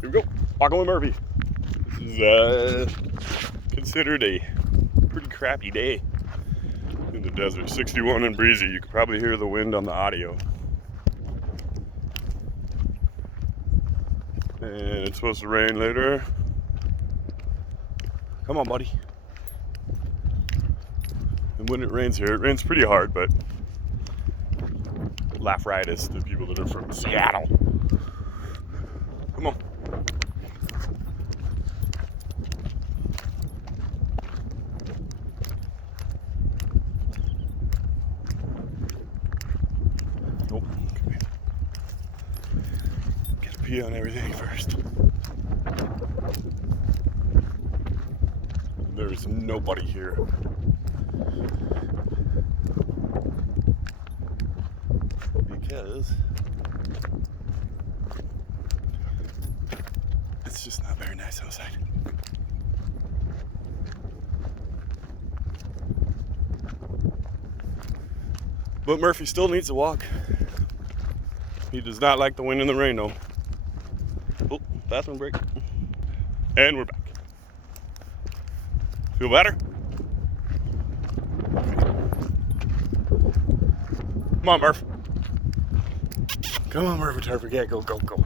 Here we go. Walking with Murphy. This is considered a pretty crappy day in the desert. 61 and breezy. You can probably hear the wind on the audio. And it's supposed to rain later. Come on, buddy. And when it rains here, it rains pretty hard, but laugh rightus to people that are from Seattle. Come on. Nope. Okay. Get a pee on everything first. There's nobody here. Because it's just not very nice outside. But Murphy still needs to walk. He does not like the wind and the rain though. Oh, bathroom break. And we're back. Feel better? Come on, Murph. Come on, Murphy Turfy. Yeah, go, go, go.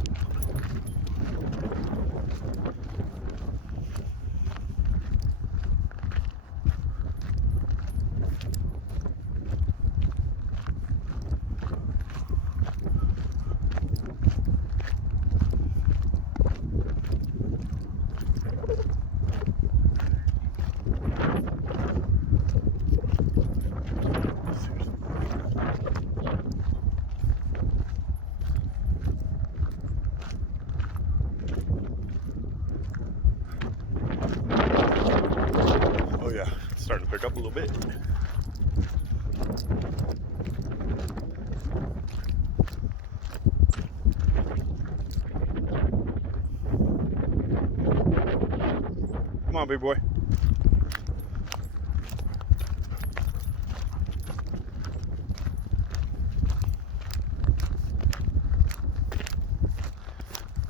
Oh yeah, it's starting to pick up a little bit. Come on, big boy.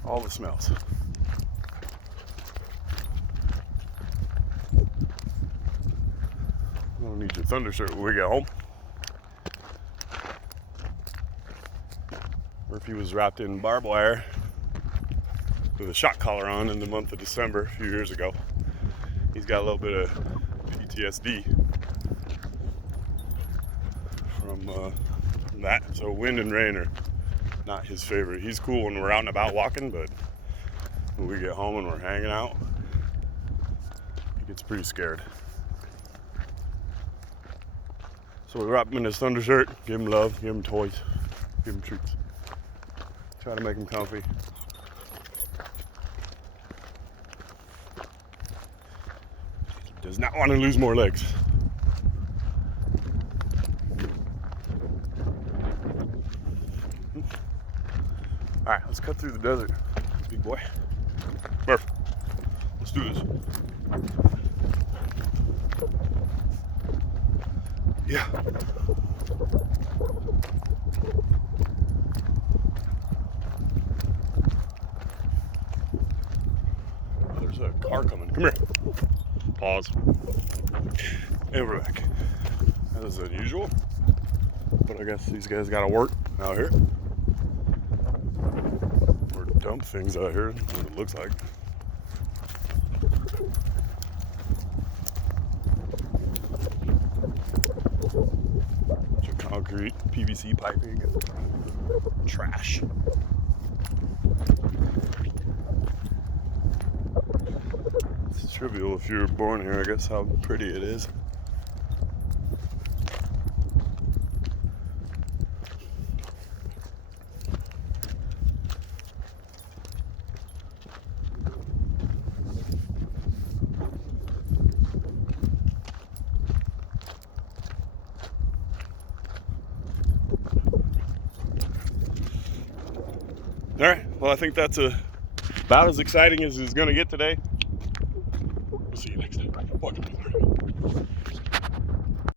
All the smells. I don't need your thunder shirt when we get home. Murphy was wrapped in barbed wire with a shock collar on in the month of December a few years ago. He's got a little bit of PTSD from that. So wind and rain are not his favorite. He's cool when we're out and about walking, but when we get home and we're hanging out, he gets pretty scared. So we wrap him in his thunder shirt, give him love, give him toys, give him treats. Try to make him comfy. He does not want to lose more legs. All right, let's cut through the desert, big boy. Murph, let's do this. Yeah. There's a car coming. Come here. Pause. And we're back. That is unusual, but I guess these guys gotta work out here. Or dump things out here, what it looks like. Concrete, PVC piping, and trash. It's trivial if you were born here, I guess, how pretty it is. All right, well, I think that's about as exciting as it's going to get today.